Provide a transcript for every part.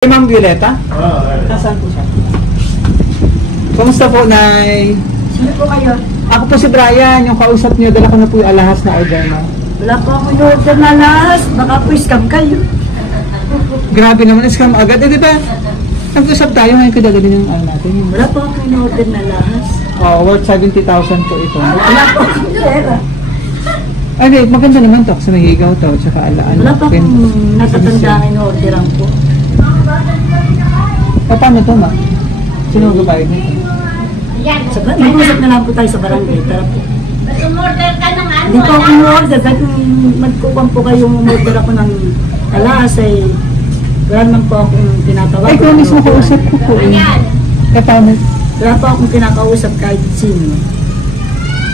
Ma'am Violeta? Oo. Nasaan po siya? Kumusta po, Nay? Sino po kayo? Ako po si Brian, yung kausap niyo. Dala ko na po yung alahas na order mo. Wala po ako in-order na lahas. Baka po scam kayo. Grabe naman, scam agad. Eh, di ba? Nag-usap tayo ngayon kadagaling yung ano natin. Wala po ako in-order na lahas. Oo, worth 70,000 po ito. Wala po akong pera. Ay, maganda naman to. Kasi nahigaw to. Tsaka alaan. Wala po akong natatandaan in-orderan po. Paano to, ma? Sino ang gabayad nito? Mag-usap na lang po tayo sa barangay. Tara po. Umorder ka ng ano? Hindi po ako in-order. Kahit magkukuhan po kayong umorder ako ng lahas ay wala naman po akong tinatawag. Ay, kung mismo kausap ko po. Ayan. Eh, paano? Wala po akong kinakausap kahit sino.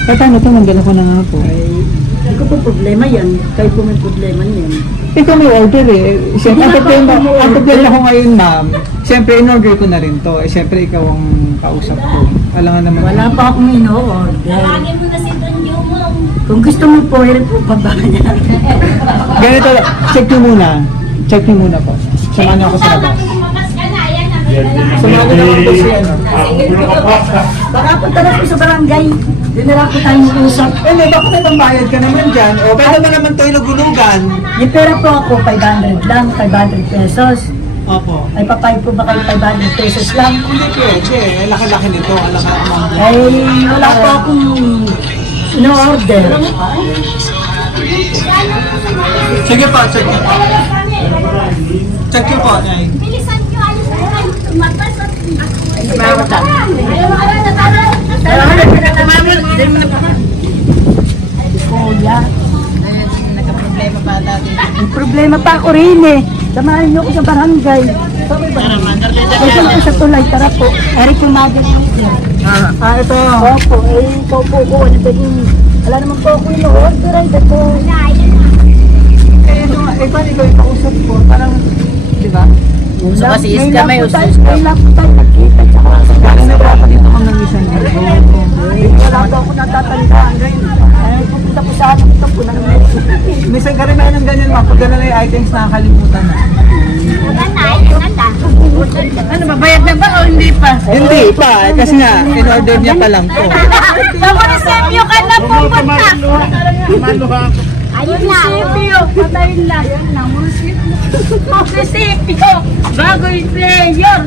Eh, paano to? Mandala ko na nga po. Ay, hindi ko po problema yan. Kahit po may problema niyan. Ikaw may order eh. Siyempre, Hindi na po ako ang problema order. ko ngayon, ma'am. Siyempre, in-order ko na rin to. Eh, siyempre, ikaw ang kausap ko. Alam nga naman. Wala pa akong in-order. Tawagin mo na si Don Jumong. Kung gusto mo po, hirap po pa niya. Ganito, check nyo muna. Check nyo muna po. Samahan niyo ako sa labas. Lumakas ka na. Ayan, Samahan niyo naman po si ano. Baka punta na po sa barangay. Doon na lang po tayo mag-usap. Eh, bakit may pambayad ka naman dyan? O, pwede mo naman tayo nagulugan. Yung pera po ako, 500 lang, 500 pesos. Opo. Ay, papayag po ba kayo 500 pesos lang? Hindi pwede. Laki-laki nito. Ang laki-laki ng Ay, wala po akong in-order. Sige po, check nyo po. Check nyo po, Nay. Bilisan nyo. Alis na kayo. Tumatas at... Salamat lang. Kuya. Nagka-problema pa dati. May problema pa ako rin eh. Samahan niyo ako sa barangay. Kasi ako sa tulay, tara po. Eri kumagal yung Ito. Opo, eh, ikaw po ko. Wala naman po ako in-order ay dito. Eh, ito nga. Eh, paano ikaw yung kausap ko? Parang, di ba? So kasi is ka may usus ka. Wala po tayo nagkita. Tsaka Kaya nagpapakita dito kang ng isang libo. wala po ako natatandaan. Ay, pupunta po sa akin. Ito po na naman. Minsan ka rin may ng ganyan, ma. Pag gano'n na yung items, nakakalimutan na. Ano ba? Bayad na ba o hindi pa? Hindi pa, eh, kasi nga, in-order niya pa lang to. Sa munisipyo ka na pupunta. Ayun na. Munisipyo. Patayin lang. Ayun na. Munisipyo. Bagoy player.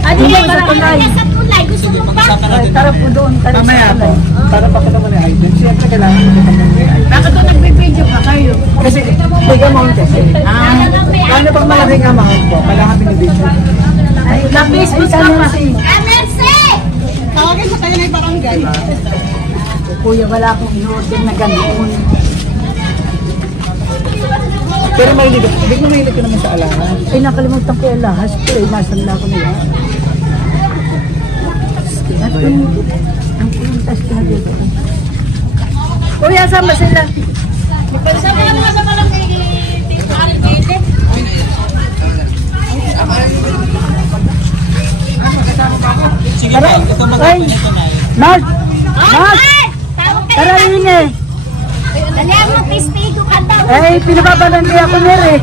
Ano Hindi yung sa tulay. sa tulay? Gusto mo ba? Ay, tara po doon. Tara sa Mamaya po, tulay. para pakita mo na yung items. Siyempre, kailangan mo kita ng items. Bakit doon nagbe-video pa kayo? Kasi, big amount kasi. Paano pag malaking amount po, kailangan binibigyo. Ay, Na-Facebook ka pa. si Mercy! Tawagin mo kayo na yung barangay. Kuya, wala akong in-order na ganoon. Pero mahilig ka naman sa alangan. Ay, nakalimutan ko yung lahas ko eh. Nasaan na ako na yan. At ang pintas ko na dito. Kuya, sama sila. Sa mga naman sa palang Tito Arin Gate. Sige po, ito Ay, Mark! Mark! Tara Tara rin eh. Dali ang mag-testigo ka daw. Ay, pinababalandi ako nere eh.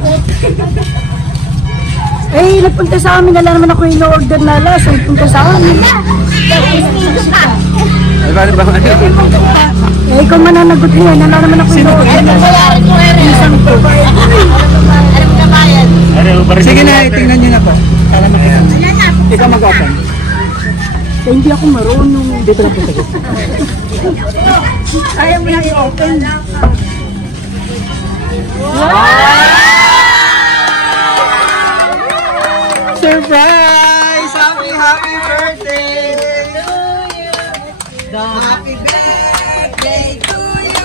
Ay, nagpunta sa amin. Wala naman ako in-order na lahas. Nagpunta sa amin. Testigo ka. Ay, paano ba? Eh, kung mananagot niya, wala naman ako in-order na lahas. Bayaran mo, Ere. Ano mo na bayad? Sige na, tingnan nyo na po. Para makita mo. Ikaw mag-open. Eh, hindi ako marunong. Dito lang po sa gitna. Ayaw mo lang i-open. Surprise! Happy birthday! Happy birthday to you!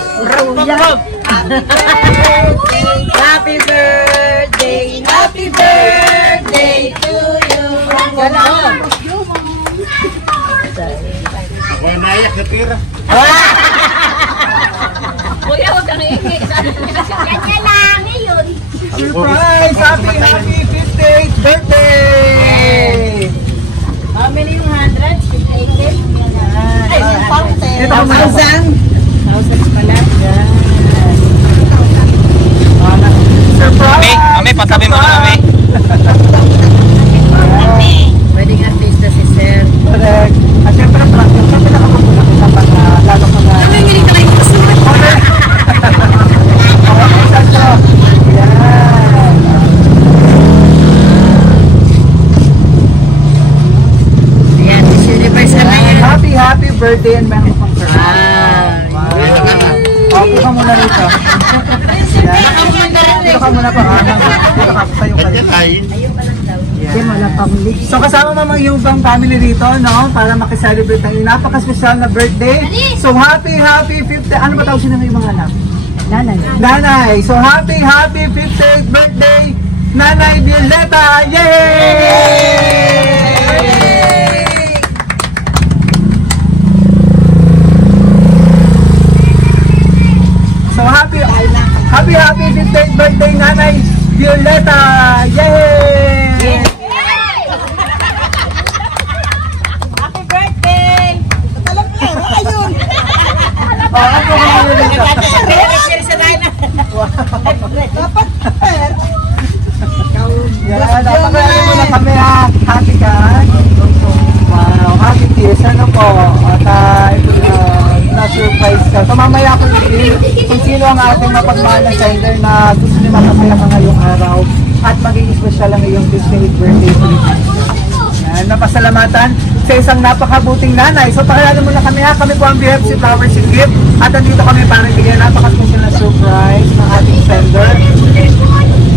Happy birthday! Happy birthday to you! Wala naiyak na tira. Kuya, huwag kang iingi. Kanya lang, yun. Surprise! Happy 58th birthday! How many yung 100? 58? Ay, yung fountain. Ito ang 1,000. Thousands pala. Surprise! Mami, patabi mo na, mami. Pwedeng artista si Sir. Correct. At syempre, practice na pinakapupunan kita pag lalo ko na... Ano yung hindi ka kayo kasunod? Okay, sakto. Yan. Ayan, Miss Universe na Yan. yun. Happy birthday and meron pang surprise. Wow. Opo ka muna rito. Yan. Dito ka muna pa. Dito ka, tayo ka rin. Hindi, wala pa akong lips. So kasama mo yung bang family rito, no? Para makiselebrate ng napaka-special na birthday. So happy 50th, ano ba tawag sila ng ibang anak? Nanay. Nanay. So happy 50th birthday, Nanay Violeta! Yay! So happy 50th birthday, Nanay Violeta! Yay! Happy birthday! Alam mo, ayun! Oh, ano ka mga dito? Dapat, Yan, napakaya mo na kami ha. Happy ka? Wow, happy tears. Ano po? At ito na-surprise ka. So mamaya ko kung sino ang ating mapagmahal na sender na gusto niyo makasaya ka ngayong araw at maging special ang iyong Disney birthday. Yan, napasalamatan sa isang napakabuting nanay. So pakilala mo na kami ha. Kami po ang BFC Flowers and Gift at nandito kami para bigyan napaka-special na surprise ng ating sender.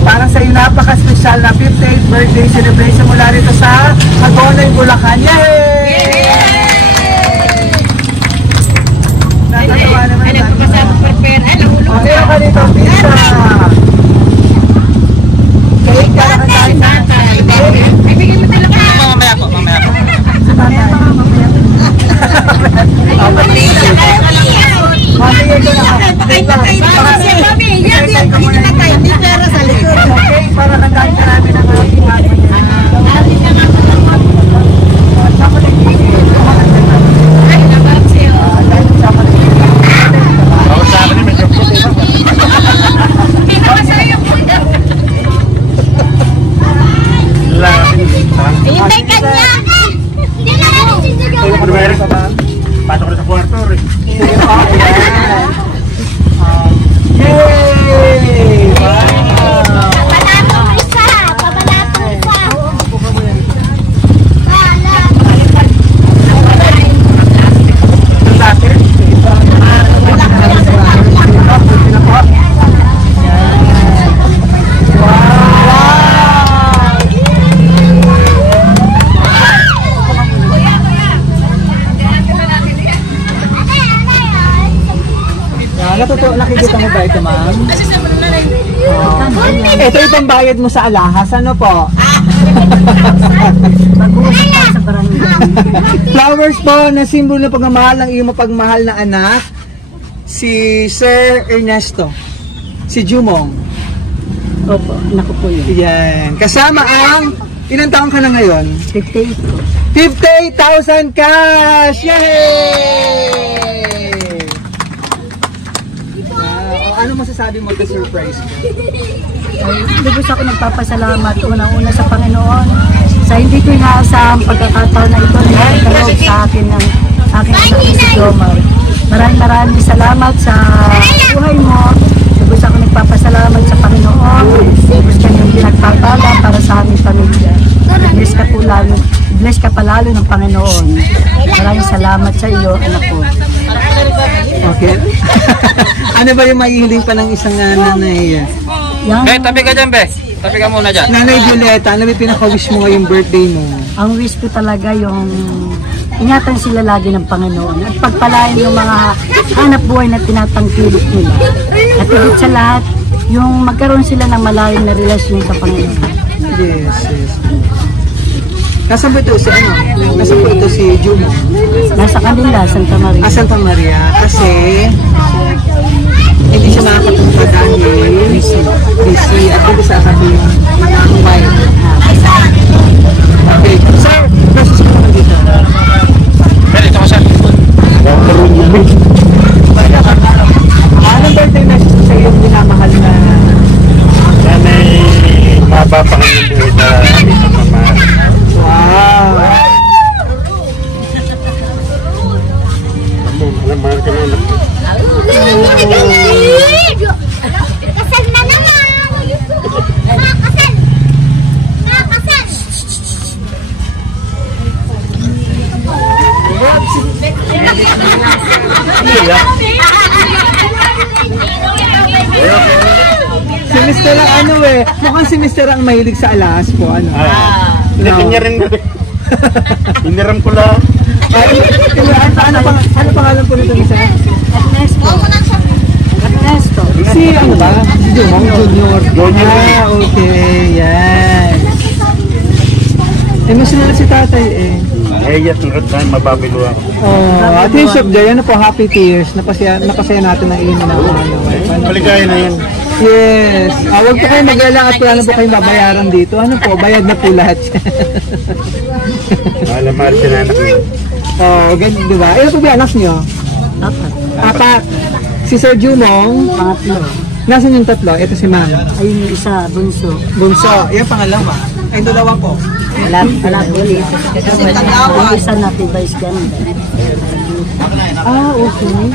Para sa iyo napaka-special na 58th birthday celebration mula rito sa Hagonoy, Bulacan. Yay! Natatawa naman Ano pa sa prepare? Ano, ulo Okay, ka dito, pizza. Cake, kakakantahin na. Ay, bigyan mo talaga. Mamaya po. Mami, ito na ka. Okay, para kantahin ka namin ang ating happy. Chocolate cake. Bawat sa akin, medyo puti ba? Hintay ka niya! Tulong ko na meron. Pasok ko na sa kwarto rin. Yay! Wow! Nakikita mo ba ito, ma'am? Ito yung bayad mo sa alahas, ano po? Mag-uusap tayo sa barangay. Flowers po na simbolo ng pagmamahal ng iyong mapagmahal na anak, si Sir Ernesto, si Jumong. Opo, naku po yun. Yan. Kasama ang, ilang taon ka na ngayon? 58 po. 58,000 cash! Yay! Ano masasabi mo sa surprise mo? Ay, lubos ako nagpapasalamat unang-una sa Panginoon sa hindi ko inaasahang pagkakataon na ito na nagkaroon sa akin ng aking anak na si Jomar. Maraming salamat sa buhay mo. Lubos ako nagpapasalamat sa Panginoon. Lubos ka niyong pinagpapala para sa aming pamilya. Bless ka palalo ng Panginoon. Maraming salamat sa iyo, anak ko. Okay. Ano ba yung maihiling pa ng isang nanay? Yan, Be, tabi ka dyan, Be. Tabi ka muna dyan. Nanay Violeta, ano ba yung pinaka-wish mo ngayong birthday mo? ang wish ko talaga yung ingatan sila lagi ng Panginoon at pagpalain yung mga hanap buhay na tinatangkilik nila. At higit sa lahat, yung magkaroon sila ng malalim na relasyon sa Panginoon. Yes, yes. Nasaan ba ito si ano? Nasaan po ito si Jumo? Nasa kanila, Santa Maria. Santa Maria. Kasi hindi siya makakapunta dahil busy. At hindi sa sabi yung wife. Okay. Sir, process mo na dito. Be, ito ko siya. Anong birthday message sa iyong minamahal na Yan ay mapapangan yung buhay dito mamahal. Wow! Alam, mahal ka na. Kasal na naman! Nakakasal! Nakakasal! Si Mr. ang ano eh, mukhang si Mr. ang mahilig sa alas po, ano? Hindi rin. Hiniram ko lang. Ano pangalan po nito, Mr.? Ernesto. Si ano ba? Si Jumong Junior. Junior. Ah, okay. Yan. Emotional si tatay eh. Yes, hanggang saan mababilo ako. Oh, at yung shop dyan, ano po, happy tears. Napasaya natin ng ilan ng ano. Maligaya na yan. Yes. Huwag po kayo mag-alala at wala na po kayong babayaran dito. Ano po, bayad na po lahat. Mahal siya na anak niya. Oh, ganyan, di ba? Ilan po ba anak niyo? Apat. Apat. Si Sir Jumong, Pangatlo. nasan yung tatlo? Ito si Ma'am. Ay, yung isa, bunso. Bunso. Yan pangalawa. Ay, dalawa po. Wala po ulit. Yung isa natin vice ganda. Ah, okay.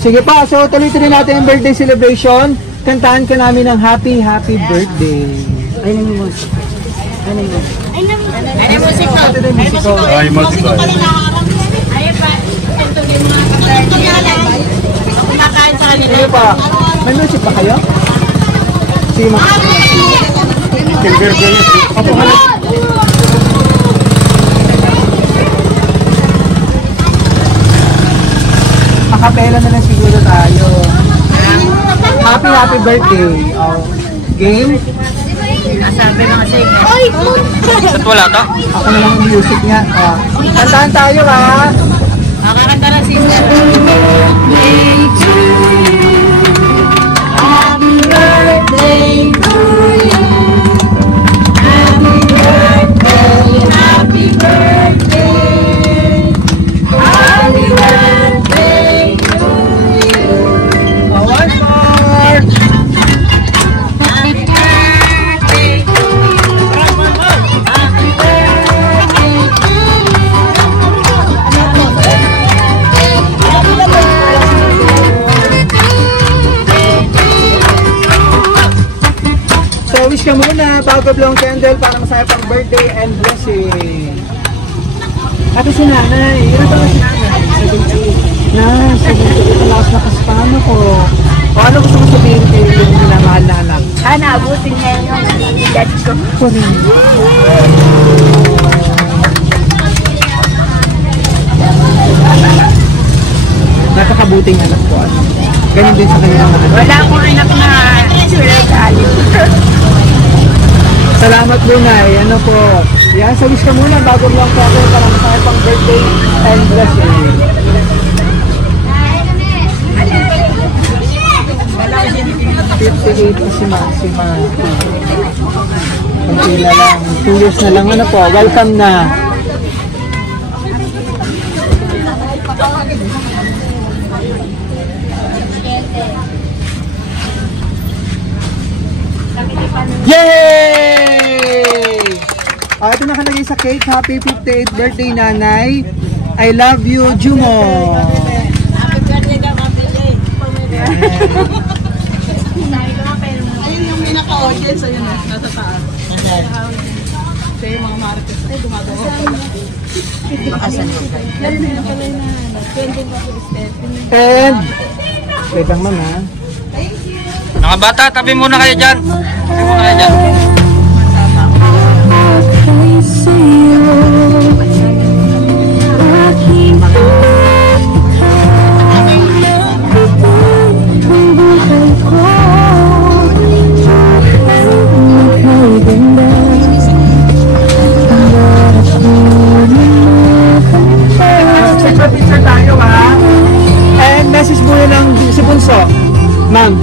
Sige pa, so tuloy-tuloy natin yung birthday celebration. Kantahan ka namin ng happy birthday. Ay, nang yung bunso. Ay, nang yung bunso. Ay, musik ko. Ito din music ko. Ay, multiply. Ayun pa. Ito din mga kapatid. Kumakain sa kanila. Sige pa, may music pa kayo? Sige ma. Birthday niya. Opo, halos. Akapela na lang siguro tayo. Happy birthday. Oh. Game? Sabi na kasi. Ba't wala to? Ako na lang ang music niya. Oh. Kantahan tayo ha. Makakanta na si Oh, one more. So, wish ka muna bago blow ang candle para masaya pang birthday and blessing. Ate si nanay, ilan ba si nanay? 78. Na, 78. Ang lakas na kaspano ko. O ano gusto mo sabihin kayo yung minamahal na anak? Sana abutin niya yung edad ko. Ko rin. Napakabuting anak ko. Ano? Ganyan din sa kanilang mga anak. Wala akong anak na sulagali. Salamat Lunay. Ano po? Yan, sa wish ka muna bago lang po ako para masaya pang birthday and blessing. 58 na si Maxima. Pagkila lang. 2 years na lang. Ano po? Welcome na. Yay! Ito nakalagay sa cake. Happy 58th birthday, Nanay. I love you, Jumo. Happy birthday ka, Mami Jay. Ayun yung pinaka-audience, ayun na, nasa taas. Siya yung mga marites ay gumagawa. Makasan mo ba? Yan na pala yung nahanap. 20 pa po And, wait lang man ha. Mga bata, tabi muna kayo dyan. Tabi muna kayo dyan. Picture tayo ha. And message muna ng si Bunso. Ma'am.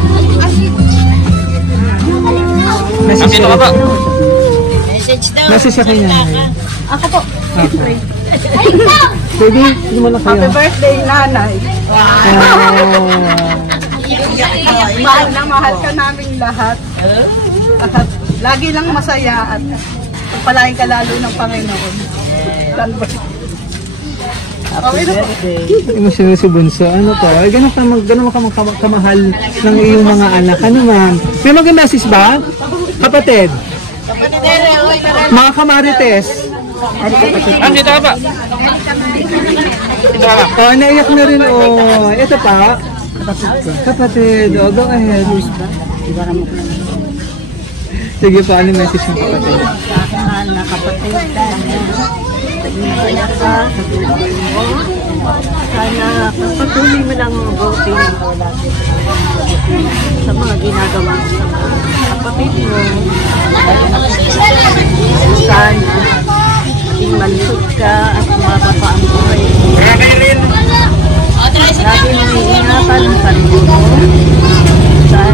Message Sino ka ba? Message daw. Message ka kay nanay. Ako po. Okay. Pwede, hindi mo na kayo. Birthday, nanay. Mahal na mahal ka namin lahat. Lagi lang masaya at Pagpalain ka lalo ng Panginoon. Happy birthday. Emotional si Bunso. Ano po? Ay, gano'n ka kamahal ng iyong mga anak. Ano ma'am? May mag-message ba? Kapatid? Mga kamarites? Dito ka ba? Oh, naiyak na rin. Oh, ito pa. Kapatid. Oh, go ahead. Sige po, ano message ng kapatid? Sa aking mahal na kapatid, naging masaya ka sa buhay mo. Sana patuloy mo lang mabuti sa mga ginagawa mo sa mga kapatid mo. Sana maging malusog ka at mababa ang buhay mo. Lagi mo iingatan ang sarili mo. Sana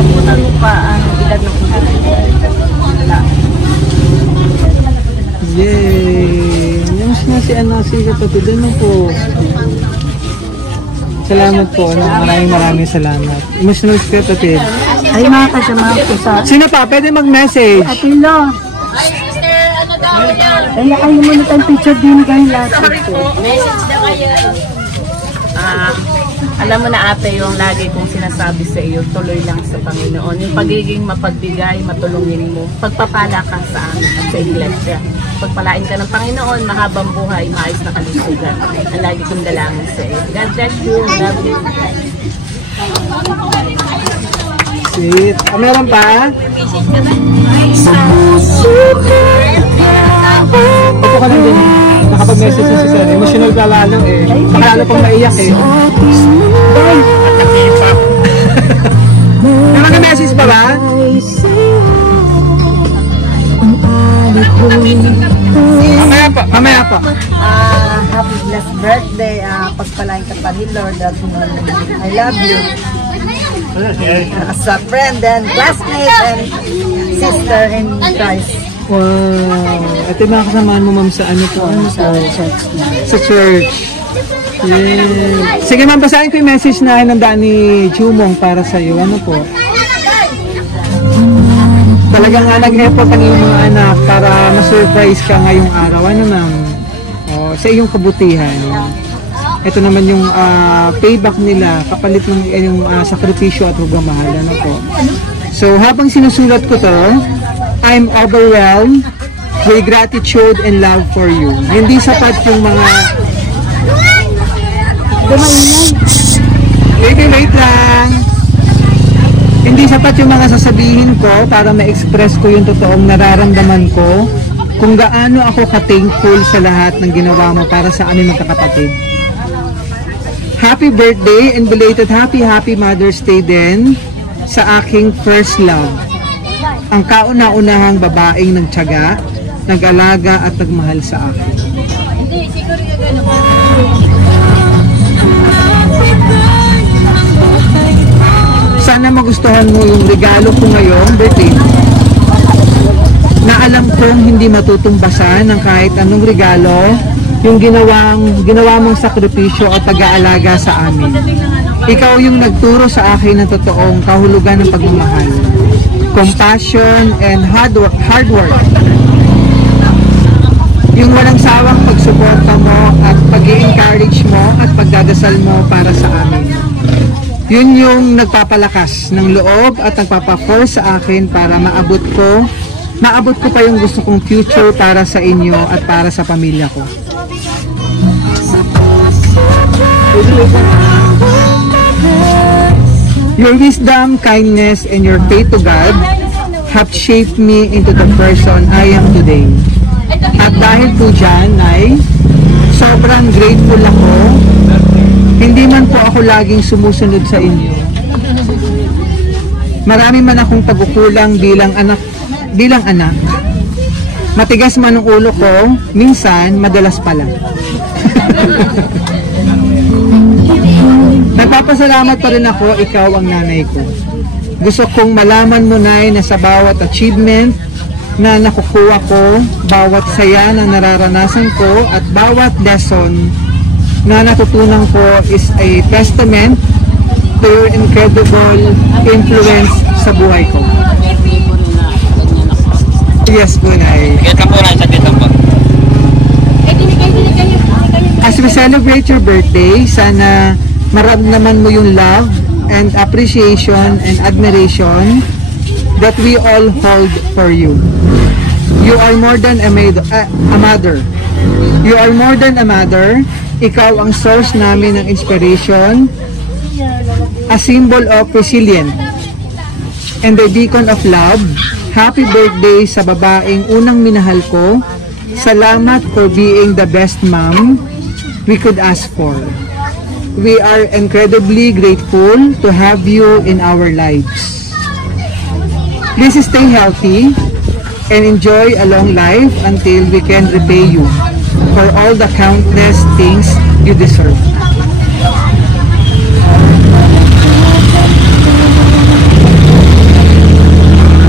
abutan mo pa ang edad ng Yay! Yung si kapatid. Ano po? Salamat po. Maraming salamat. Emotional si kapatid. ay mga kasama ko sa Sino pa? Pwede mag-message. Atilo. Ay, ay muna tayong picture din kayo lahat. Alam mo na ate, yung lagi kong sinasabi sa iyo, tuloy lang sa Panginoon. Yung pagiging mapagbigay, matulungin mo. Pagpapala ka sa amin at sa iglesia. Pagpalain ka ng Panginoon, mahabang buhay, maayos na kalusugan. Ang lagi kong dalangin sa iyo. God bless you. Love you. Sweet. Meron pa? Opo ka lang din. Nakapag-message na si Sir. Emotional ka lalo eh. Lalo pang maiyak eh. May mga message pa ba? Mamaya pa. Happy blessed birthday. Pagpalain ka pa ni Lord at I love you. As a friend and classmate and sister in Christ. Wow. Ito yung mga kasamaan mo, ma'am, sa ano po? Sa church na. Sa church. Yeah. Sige, ma'am, basahin ko yung message na inandaan ni Jumong para sa iyo. Ano po? Talagang nga nag-effort ang iyong mga anak para ma-surprise ka ngayong araw. Ano, ma'am? Oh, sa iyong kabutihan. Ito naman yung payback nila kapalit ng yung sakripisyo at pagmamahal. Ano po? So, habang sinusulat ko to, I'm overwhelmed with gratitude and love for you. Hindi sapat yung mga... Wait lang. Hindi sapat yung mga sasabihin ko para ma-express ko yung totoong nararamdaman ko kung gaano ako ka-thankful sa lahat ng ginawa mo para sa aming magkakapatid. Happy birthday and belated happy Mother's Day din sa aking first love. Ang kauna-unahang babaeng ng tiyaga, nag-alaga at nagmahal sa akin. Sana magustuhan mo yung regalo ko ngayong birthday. Na alam kong hindi matutumbasan ng kahit anong regalo yung ginawa mong sakripisyo at pag-aalaga sa amin. Ikaw yung nagturo sa akin ng totoong kahulugan ng pagmamahal, compassion, and hard work. Yung walang sawang pagsuporta mo at pag-i-encourage mo at pagdadasal mo para sa amin. Yun yung nagpapalakas ng loob at nagpapa-force sa akin para maabot ko pa yung gusto kong future para sa inyo at para sa pamilya ko. Your wisdom, kindness, and your faith to God have shaped me into the person I am today. At dahil po dyan, ay sobrang grateful ako. Hindi man po ako laging sumusunod sa inyo. Marami man akong pagkukulang bilang anak. Matigas man ang ulo ko, minsan madalas pala. Nagpapasalamat pa rin ako, ikaw ang nanay ko. Gusto kong malaman mo na sa bawat achievement na nakukuha ko, bawat saya na nararanasan ko, at bawat lesson na natutunan ko is a testament to your incredible influence sa buhay ko. Yes po, Nay. Tigit lang po na, saglit lang po. As we celebrate your birthday, sana maramdaman mo yung love and appreciation and admiration that we all hold for you. You are more than a mother. You are more than a mother. Ikaw ang source namin ng inspiration, a symbol of resilience, and a beacon of love. Happy birthday sa babaeng unang minahal ko. Salamat for being the best mom we could ask for. We are incredibly grateful to have you in our lives. Please stay healthy and enjoy a long life until we can repay you for all the countless things you deserve.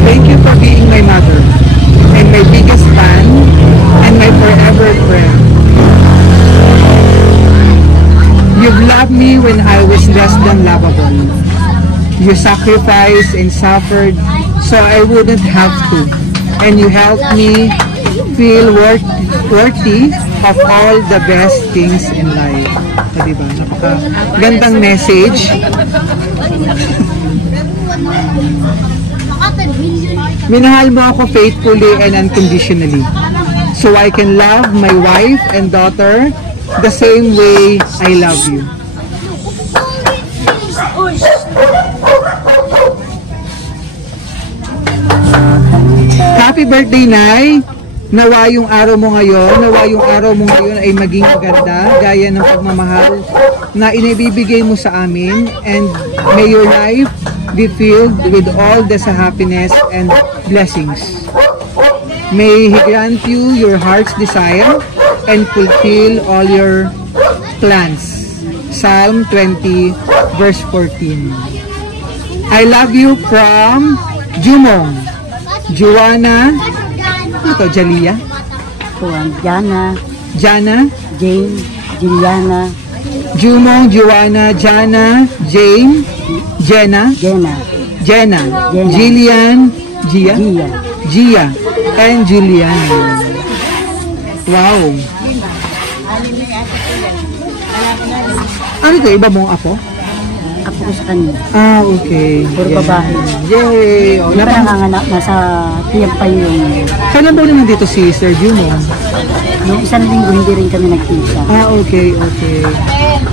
Thank you for being my mother and my biggest fan and my forever friend. You've loved me when I was less than lovable. You sacrificed and suffered so I wouldn't have to. And you helped me feel worthy of all the best things in life. So, diba? Napaka-gandang message. Minahal mo ako faithfully and unconditionally. So I can love my wife and daughter the same way I love you. Happy birthday, Nay! Nawa yung araw mo ngayon ay maging maganda gaya ng pagmamahal na inibibigay mo sa amin, and may your life be filled with all the happiness and blessings. May He grant you your heart's desire and fulfill all your plans. Psalm 20 verse 14. I love you from Jumong, Joanna, Jalia, Jana, Jane, Juliana, Jumong, Joanna, Jana, Jane, Jenna, Jenna, Jillian, Gia, Gia, and Julian. Wow. Ano ito? Iba mong apo? Apo ko sa kanya. Ah, okay. Puro Yeah. babae. Yay! Oh, Hindi pa nanganganak, nasa tiyak pa yung... Kailan ba naman dito si Sir Jumong? Noong isang linggo, hindi rin kami nagkita. Ah, okay.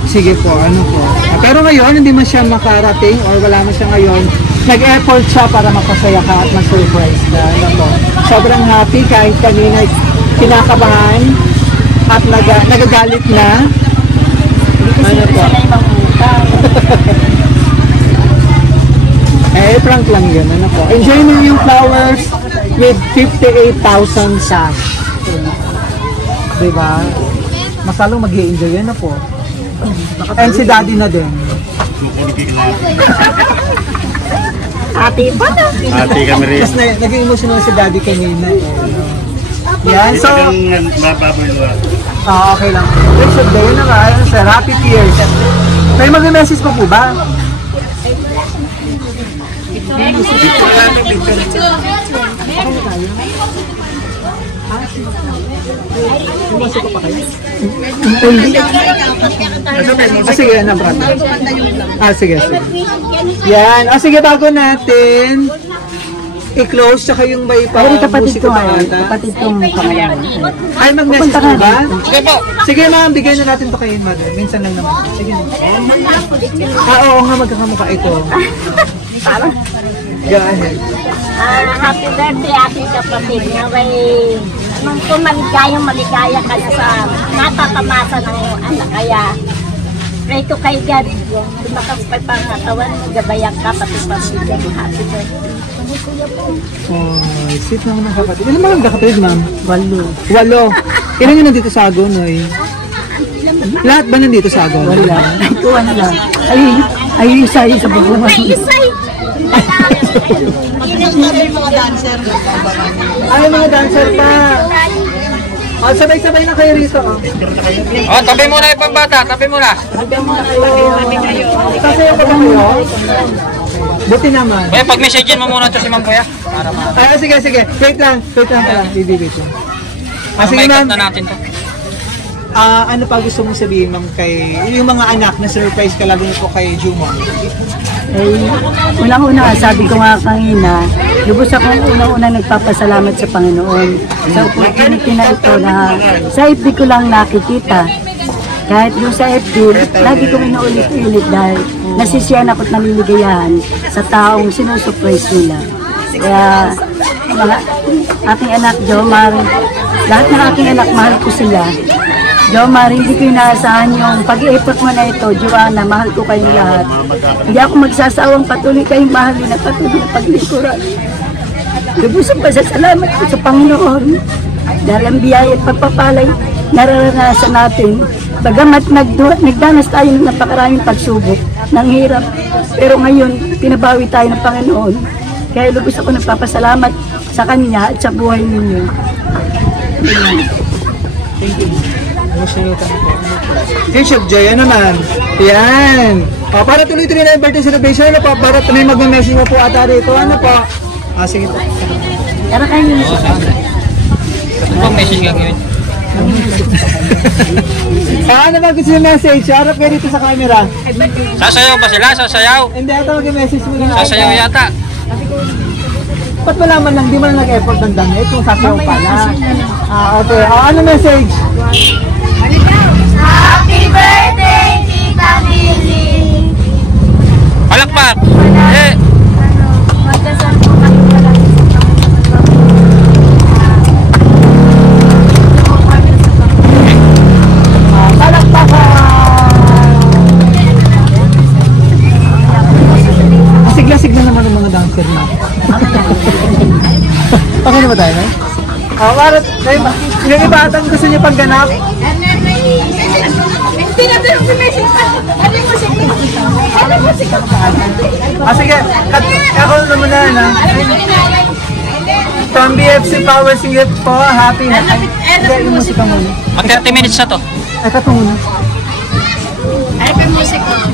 Sige po, ano po. Pero ngayon, hindi man siya makarating or wala man siya ngayon, nag-effort siya para mapasaya ka at mag-surprise ka. Ano po. Sobrang happy kahit kanina kinakabahan at nagagalit na. Ano po. Prank lang yun. Ano po. Enjoy mo yung flowers with 58,000 cash. Diba? Masalong mag-i-enjoy yan na po. And si daddy na din. Ate pa na. Ate kami rin. Tapos naging emotional si daddy kanina. Yan, so... okay lang. Please, so day na nga. Sir, happy tears. May mag-message pa po ba? Sige, na brother. Sige. Yan. Sige, bago natin i-close, tsaka yung may Kapatid pa-musika ko pa ngayon. ata. Kapatid kong pangalan. Ay, mag-message po ba? Sige po. Sige, ma'am, bigyan na natin to kayo, mother. Minsan lang naman. Sige. Oo nga, magkakamukha ito. Go ahead. Happy birthday, ating kapatid. Naway, kung maligaya ka sa natatamasa ng iyong anak. Kaya, pray to kay God. Lumakas pa pangatawan, gabayan ka, pati pamilya. Happy birthday. Oh, sweet naman ng kapatid. Ilan ba ang kapatid, ma'am? 8. 8. Ilan yung nandito sa Agonoy? Lahat ba nandito sa Agonoy? Wala. Ito ano lang. Ay, isa sa baguhan. Ay, mga dancer pa. Oh, sabay-sabay na kayo rito. Oh, tabi muna yung pambata. Tabi muna. Kasi yung ba kayo? Buti naman. Kuya, pag-messagein mo muna to si Ma'am Kuya. Para ma... Sige. Wait lang pala. Wait lang. Sige May ma'am. cut na natin to. Ano pa gusto mong sabihin ma'am kay yung mga anak na surprise ka lalo na po kay Jumon? Unang-una, sabi ko nga kanina, lubos akong unang-una nagpapasalamat sa Panginoon sa opportunity na ito na sa FB ko lang nakikita. Kahit yung sa FB, lagi kong inuulit-ulit dahil nasisiyan ako at naliligayahan sa taong sinusurprise nila. Kaya, mga aking anak Jomar, lahat ng aking anak, mahal ko sila. Jomar, hindi ko inaasahan yung pag-i-effort mo na ito, Joanna, mahal ko kayong lahat. Hindi ako magsasawang patuloy kayong mahalin at patuloy na paglikuran. Lubusang pasasalamat ko sa Panginoon dahil ang biyaya at pagpapalay nararanasan natin. Bagamat nagdanas tayo ng napakaraming pagsubok, ng hirap, pero ngayon, pinabawi tayo ng Panginoon. Kaya lubos ako nagpapasalamat sa Kanya at sa buhay ninyo. Thank you. Emotional ka na po. Bishop Joy, ano naman? Yan. Para tuloy-tuloy na yung birthday celebration, ano po? Para may mag-message mo po ata dito. Ano po? Sige po. Tara kayo nyo. Ano pang message gagawin? Ano ba gusto yung message? Harap kayo dito sa camera. Sasayaw ba sila? Sasayaw? Hindi ata mag-message mo na. Sasayaw yata. Ba't malaman lang, di mo na nag-effort ng damit kung sasayaw pala. Okay. Ano message? Happy birthday, Tita Lily! Palakpak! Magdasal po kami palagi sa Lasig na naman ang mga dancer na. Okay na ba tayo, no? Para, yung iba atang gusto niyo pagganap? Hindi na ito yung message pa. Ano yung musik mo? Ano yung musik mo? Sige. Ako naman na. From BFC Power Singlet po. Happy. Yung musika muna. Mag 30 minutes na to. Ay, kato muna. Ano yung musik mo?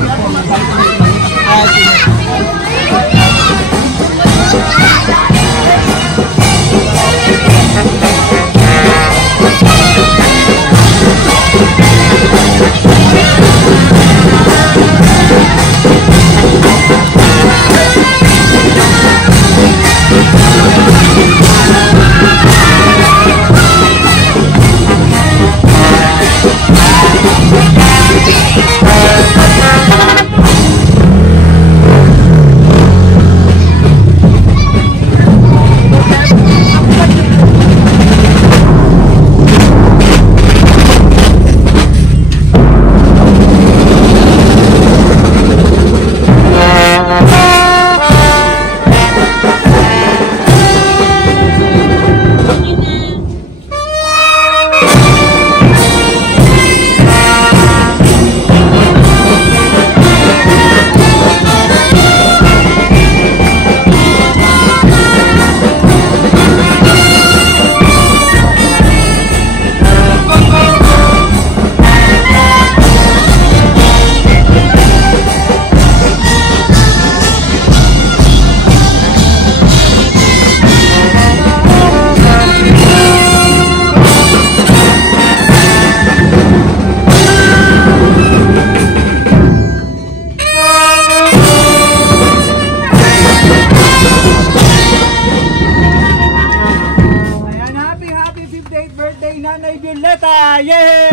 Nanay Violeta! Yay!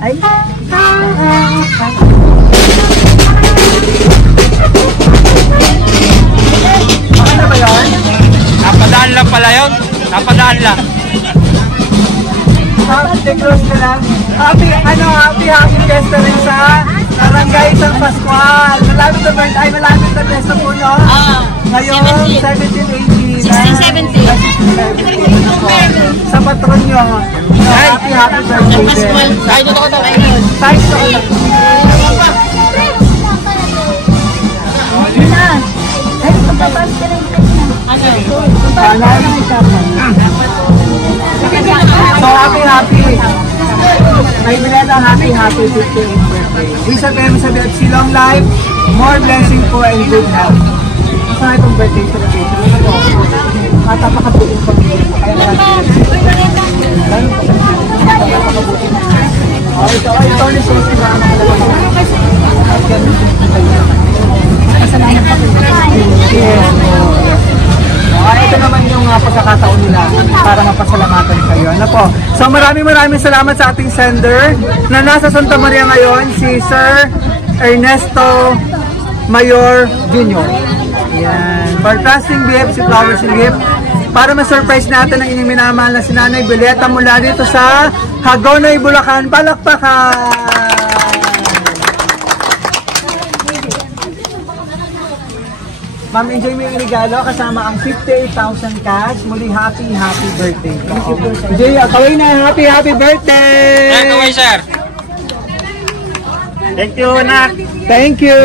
Ay, Ano ba yun? Napadaan lang pala yun. Napadaan lang. Happy close ka lang. Happy fiesta rin sa Barangay San Pascual. Malapit na birthday, malapit na fiesta po, no? Ngayon, 17, 18. 16, 17. Sa patron nyo. Happy birthday. Ay, dito ko daw. Thanks to all. yun na. Ay, pagpapalik ka lang. Ano? So, happy. Kay Milena, happy 58th birthday. Isa tayo sabi at long life, more blessing po and good health. Sa itong birthday celebration, ano po? Matapakabuting pamilya. Kaya naman. Lalo po sa matapakabuting. Ito ulit sa mga makalaman. Kasalanan pa po. Yes. Ito naman yung pagkakataon nila para mapasalamatan kayo. Ano po? So maraming salamat sa ating sender na nasa Santa Maria ngayon, si Sir Ernesto Mayor Jr. Yan. For trusting gift, si Flowers and Gift. Para ma-surprise natin ang inyong minamahal na si Nanay Bileta mula dito sa Hagonoy, Bulacan. Palakpakan! Ma'am, enjoy mo yung regalo kasama ang 58,000 cash. Muli, happy birthday. Thank you po, sir. Jay, kaway na, happy birthday! Sir, kaway, sir. Thank you, Nak. Thank you!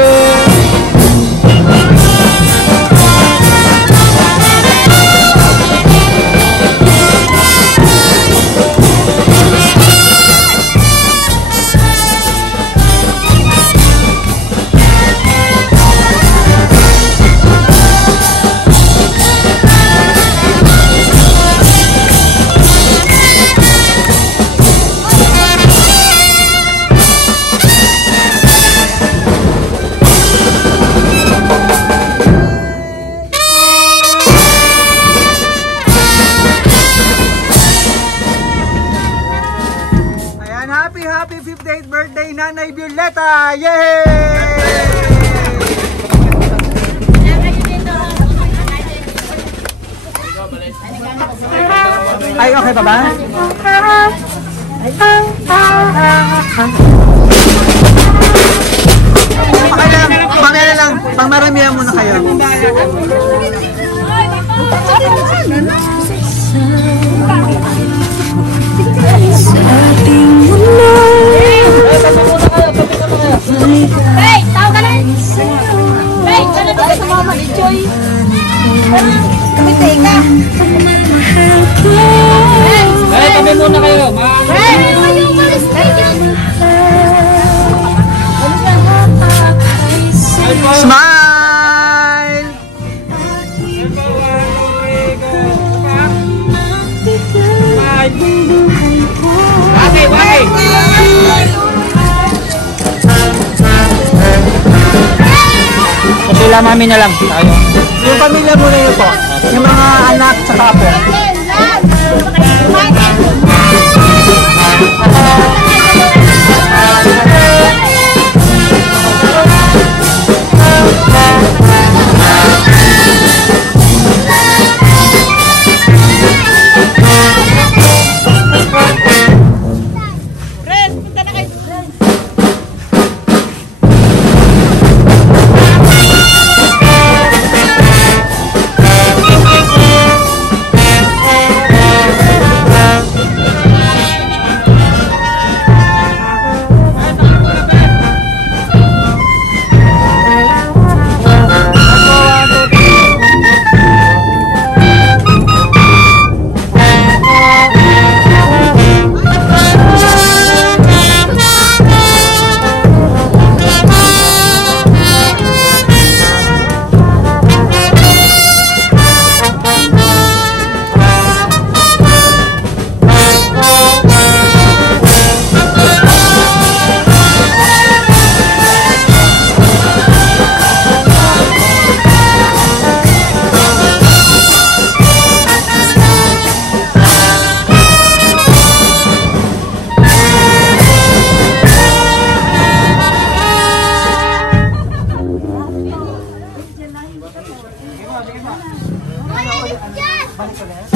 Happy 58th birthday, Nanay Violeta! Yay! Ay, okay pa ba? Okay lang, mamaya lang. Pangmaramihan muna kayo. Hey, tao ka lang! Hey, kala dito sa mama ni Joy! Kamitay ka! Hey, tabi muna kayo. Hey, ayaw malis na yun! Smile! Wagi! Sila mami na lang tayo. Yung pamilya muna yun po. Yung mga anak sa kapo. Balik ulit.